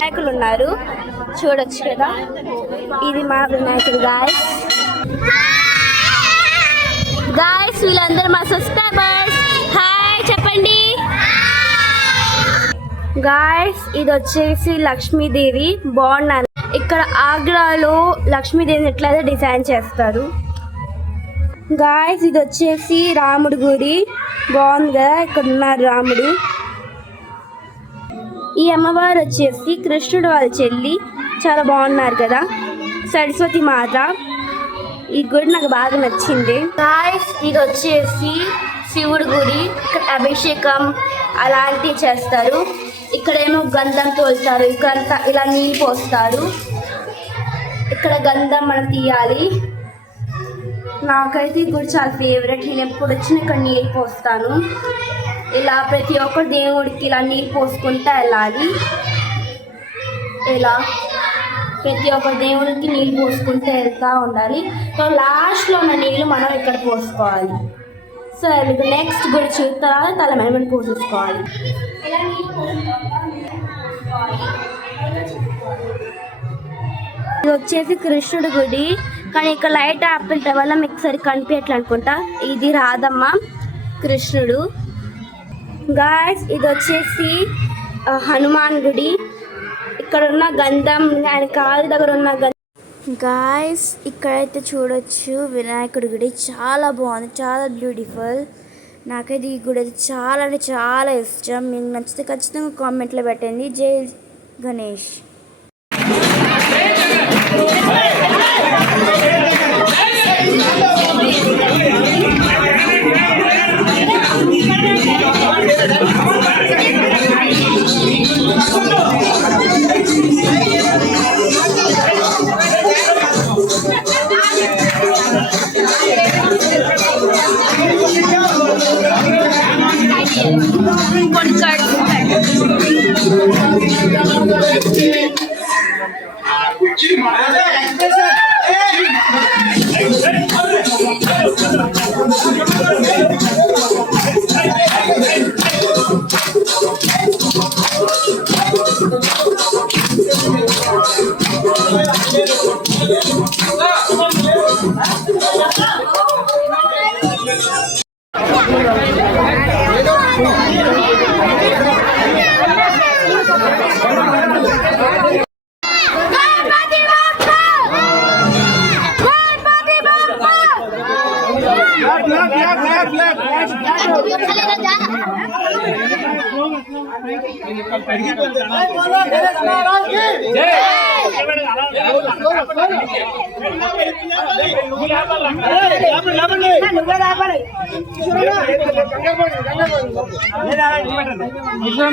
వినాయకులు ఉన్నారు చూడొచ్చు కదా, ఇది మా వినాయకుడు గాయస్. గాయస్ వీళ్ళందరూ మా సబ్స్క్రైబర్స్, హాయ్ చెప్పండి గాయస్. ఇది వచ్చేసి లక్ష్మీదేవి, బాగున్నాను. ఇక్కడ ఆగ్రాలో లక్ష్మీదేవిని ఎట్లయితే డిజైన్ చేస్తారు గాయస్. ఇది వచ్చేసి రాముడి గుడి, బాగుంది కదా, ఇక్కడ ఉన్నారు రాముడు. ఈ అమ్మవారు వచ్చేసి కృష్ణుడు వాళ్ళ చెల్లి, చాలా బాగున్నారు కదా, సరస్వతి మాత. ఈ గుడి నాకు బాగా నచ్చింది గాయస్. ఇది వచ్చేసి శివుడి గుడి, ఇక్కడ అభిషేకం అలాంటివి చేస్తారు. ఇక్కడేమో గంధం తోలుతారు, ఇక్కడంతా ఇలా నీళ్ళు పోస్తారు. ఇక్కడ గంధం మనం తీయాలి. నాకైతే ఈ గుడి చాలా ఫేవరెట్, నేను ఎప్పుడు వచ్చినా ఇక్కడ నీళ్ళు పోస్తాను. ఇలా ప్రతి ఒక్క దేవుడికి ఇలా నీళ్ళు పోసుకుంటూ వెళ్ళాలి. ఇలా ప్రతి ఒక్క దేవుడికి నీళ్ళు పోసుకుంటూ వెళ్తూ ఉండాలి. సో లాస్ట్లో ఉన్న నీళ్ళు మనం ఇక్కడ పోసుకోవాలి. సో మీకు నెక్స్ట్ గుడి చూస్తా తల మనం పోసేసుకోవాలి. ఇలా నీళ్ళు ఇది వచ్చేసి కృష్ణుడి గుడి, కానీ ఇక్కడ లైట్ ఆపిన వల్ల మీకు సరి కనిపించట్లు అనుకుంటా. ఇది రాధమ్మ, కృష్ణుడు గాయస్. ఇది వచ్చేసి హనుమాన్ గుడి, ఇక్కడ ఉన్న గంధం ఆయన కాలు దగ్గర ఉన్న గంధం గాయస్. ఇక్కడైతే చూడొచ్చు వినాయకుడి గుడి, చాలా బాగుంది, చాలా బ్యూటిఫుల్. నాకైతే ఈ గుడి అయితే చాలా అంటే చాలా ఇష్టం. మీకు నచ్చితే ఖచ్చితంగా కామెంట్లో పెట్టండి. జై గణేష్.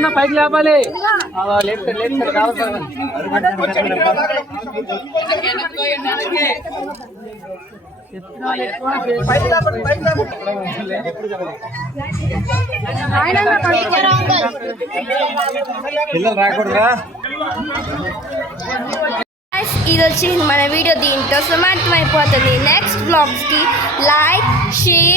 పైకి లేపాలి. పిల్లలు రాకూడదురా. ఇది వచ్చి మన వీడియో దీంతో సమాప్తం అయిపోతుంది. Next బ్లాగ్స్కి like, share